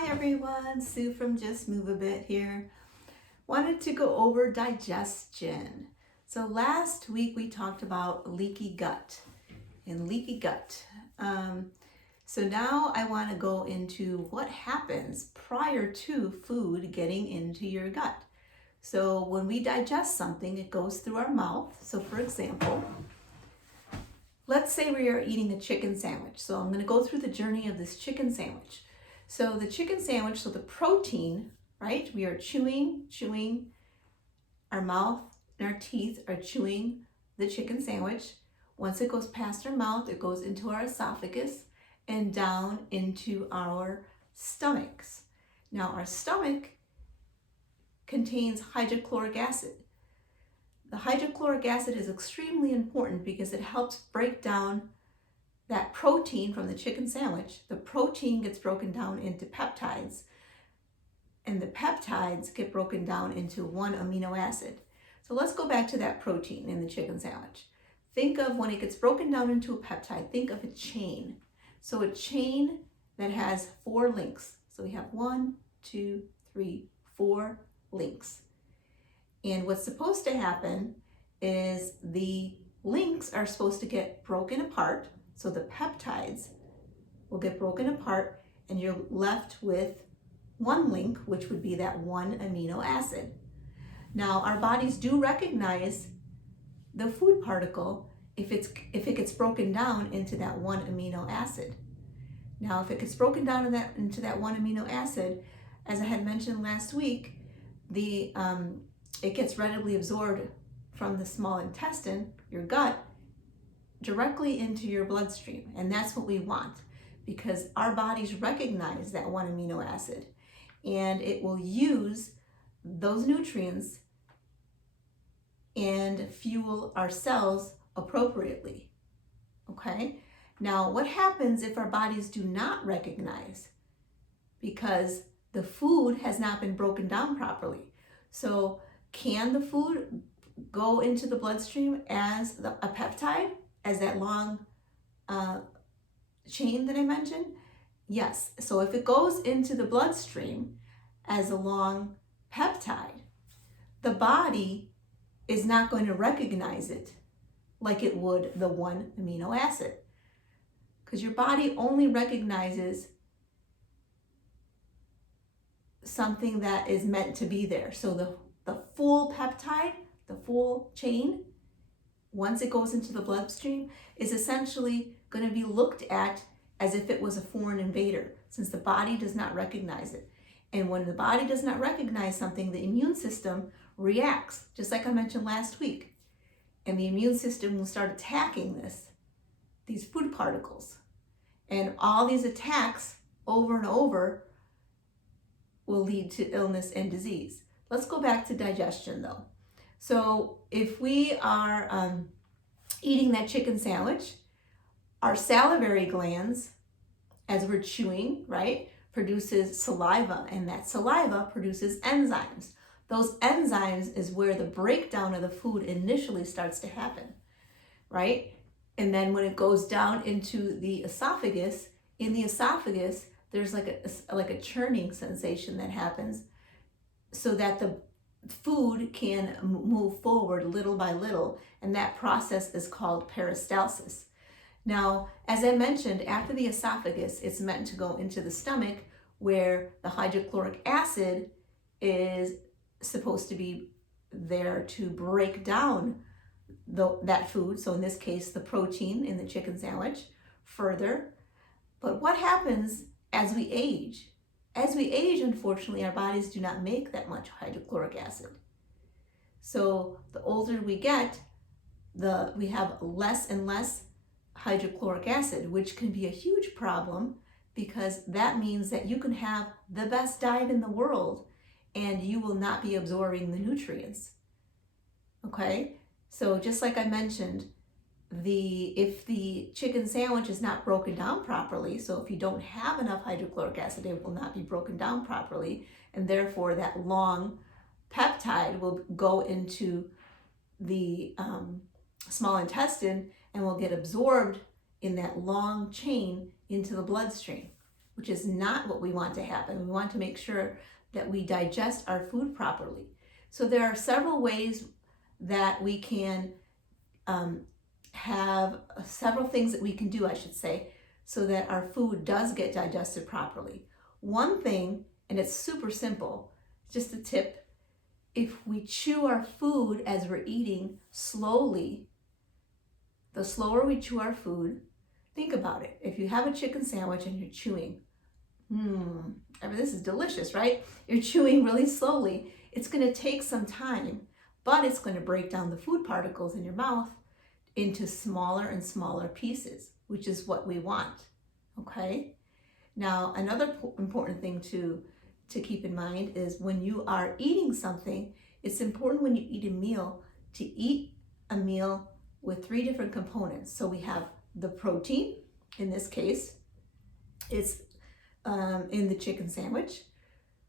Hi everyone, Sue from Just Move a Bit here. Wanted to go over digestion. So last week we talked about leaky gut and leaky gut. So now I want to go into what happens prior to food getting into your gut. So when we digest something, it goes through our mouth. So for example, let's say we are eating a chicken sandwich. So I'm going to go through the journey of this chicken sandwich. So the chicken sandwich, so the protein, right? We are chewing, our mouth and our teeth are chewing the chicken sandwich. Once it goes past our mouth, it goes into our esophagus and down into our stomachs. Now our stomach contains hydrochloric acid. The hydrochloric acid is extremely important because it helps break down that protein from the chicken sandwich. The protein gets broken down into peptides, and the peptides get broken down into one amino acid. So let's go back to that protein in the chicken sandwich. Think of when it gets broken down into a peptide, think of a chain. So a chain that has 4 links. So we have 1, 2, 3, 4 links. And what's supposed to happen is the links are supposed to get broken apart. So the peptides will get broken apart and you're left with one link, which would be that one amino acid. Now our bodies do recognize the food particle if it gets broken down into that one amino acid. Now if it gets broken down into that one amino acid, as I had mentioned last week, it gets readily absorbed from the small intestine, your gut, directly into your bloodstream. And that's what we want because our bodies recognize that one amino acid and it will use those nutrients and fuel our cells appropriately. Okay? Now, what happens if our bodies do not recognize? Because the food has not been broken down properly. So can the food go into the bloodstream as a peptide, as that long chain that I mentioned? Yes. So if it goes into the bloodstream as a long peptide, the body is not going to recognize it like it would the one amino acid. Because your body only recognizes something that is meant to be there. So the full peptide, the full chain, once it goes into the bloodstream, is essentially going to be looked at as if it was a foreign invader, since the body does not recognize it. And when the body does not recognize something, the immune system reacts, just like I mentioned last week. And the immune system will start attacking these food particles. And all these attacks over and over will lead to illness and disease. Let's go back to digestion though. So if we are eating that chicken sandwich, our salivary glands, as we're chewing, right, produces saliva, and that saliva produces enzymes. Those enzymes is where the breakdown of the food initially starts to happen, right? And then when it goes down into the esophagus, in the esophagus, there's like a churning sensation that happens so that the food can move forward little by little, and that process is called peristalsis. Now, as I mentioned, after the esophagus, it's meant to go into the stomach where the hydrochloric acid is supposed to be there to break down that food. So in this case, the protein in the chicken sandwich further. But what happens as we age? As we age, unfortunately, our bodies do not make that much hydrochloric acid. So the older we get, we have less and less hydrochloric acid, which can be a huge problem because that means that you can have the best diet in the world and you will not be absorbing the nutrients. Okay? So just like I mentioned, if the chicken sandwich is not broken down properly, so if you don't have enough hydrochloric acid, it will not be broken down properly, and therefore that long peptide will go into the small intestine and will get absorbed in that long chain into the bloodstream, which is not what we want to happen. We want to make sure that we digest our food properly. So there are several ways that we can have several things that we can do, I should say, so that our food does get digested properly. One thing, and it's super simple, just a tip, if we chew our food as we're eating slowly, the slower we chew our food, think about it. If you have a chicken sandwich and you're chewing, this is delicious, right? You're chewing really slowly. It's going to take some time, but it's going to break down the food particles in your mouth into smaller and smaller pieces, which is what we want, okay? Now, another important thing to keep in mind is when you are eating something, it's important when you eat a meal to eat a meal with 3 different components. So we have the protein, in this case, it's in the chicken sandwich.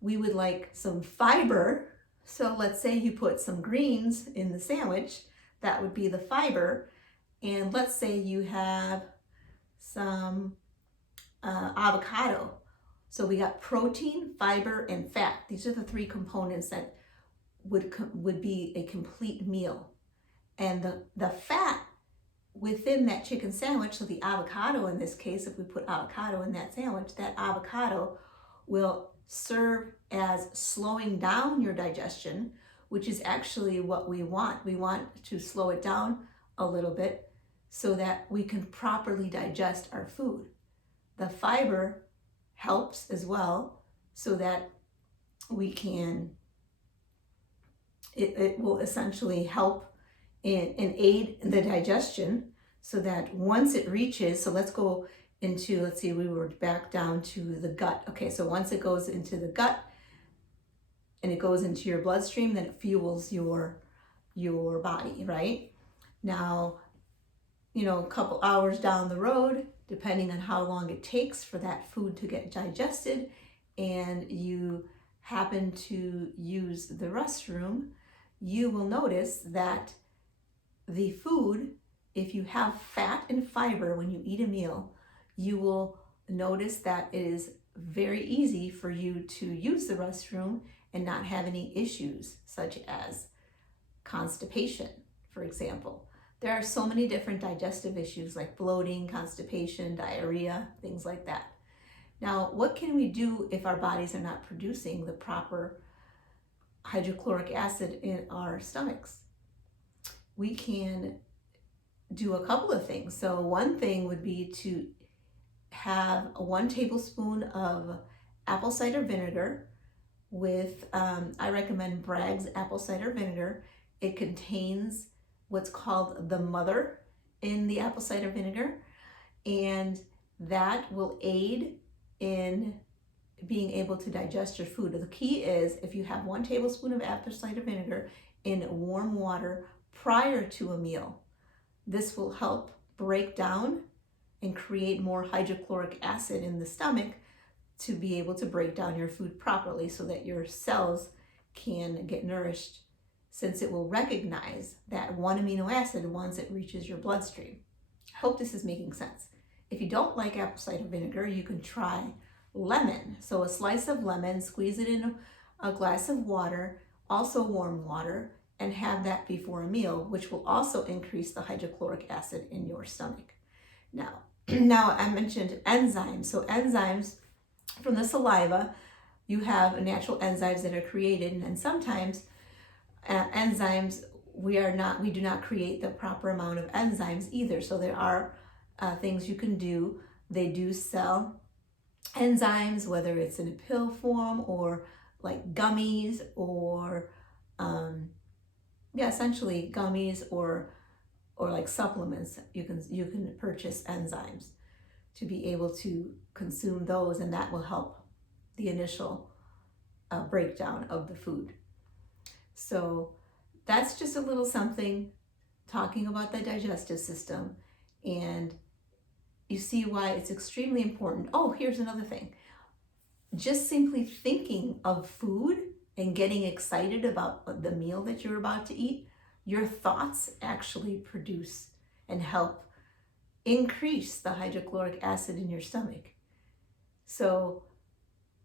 We would like some fiber. So let's say you put some greens in the sandwich, that would be the fiber. And let's say you have some avocado. So we got protein, fiber, and fat. These are the 3 components that would be a complete meal. And the fat within that chicken sandwich, so the avocado in this case, if we put avocado in that sandwich, that avocado will serve as slowing down your digestion, which is actually what we want. We want to slow it down a little bit so that we can properly digest our food. The fiber helps as well so that we can, it will essentially help and aid the digestion so that once it reaches, so let's go into, let's see, we were back down to the gut. Okay, so once it goes into the gut and it goes into your bloodstream, then it fuels your body, right? Now, a couple hours down the road, depending on how long it takes for that food to get digested, and you happen to use the restroom, you will notice that the food, if you have fat and fiber when you eat a meal, you will notice that it is very easy for you to use the restroom and not have any issues, such as constipation, for example. There are so many different digestive issues like bloating, constipation, diarrhea, things like that. Now, what can we do if our bodies are not producing the proper hydrochloric acid in our stomachs? We can do a couple of things. So one thing would be to have 1 tablespoon of apple cider vinegar with, I recommend Bragg's apple cider vinegar. It contains what's called the mother in the apple cider vinegar, and that will aid in being able to digest your food. The key is if you have 1 tablespoon of apple cider vinegar in warm water prior to a meal, this will help break down and create more hydrochloric acid in the stomach to be able to break down your food properly so that your cells can get nourished, since it will recognize that 1 amino acid once it reaches your bloodstream. I hope this is making sense. If you don't like apple cider vinegar, you can try lemon. So a slice of lemon, squeeze it in a glass of water, also warm water, and have that before a meal, which will also increase the hydrochloric acid in your stomach. Now I mentioned enzymes. So enzymes from the saliva, you have natural enzymes that are created, and sometimes enzymes, we do not create the proper amount of enzymes either. So there are things you can do. They do sell enzymes, whether it's in a pill form or like gummies or essentially gummies or like supplements. You can purchase enzymes to be able to consume those, and that will help the initial breakdown of the food. So that's just a little something talking about the digestive system, and you see why it's extremely important. Oh, here's another thing. Just simply thinking of food and getting excited about the meal that you're about to eat, your thoughts actually produce and help increase the hydrochloric acid in your stomach. So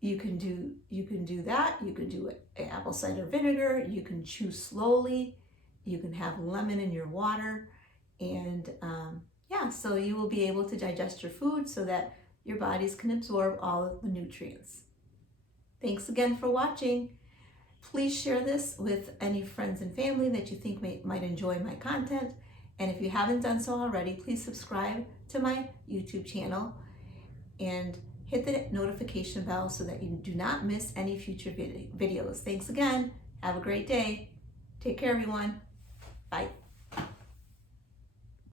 you can do that. You can do apple cider vinegar. You can chew slowly. You can have lemon in your water, and yeah, so you will be able to digest your food so that your bodies can absorb all of the nutrients. Thanks again for watching. Please share this with any friends and family that you think might enjoy my content. And if you haven't done so already, please subscribe to my YouTube channel and hit the notification bell so that you do not miss any future videos. Thanks again. Have a great day. Take care, everyone. Bye.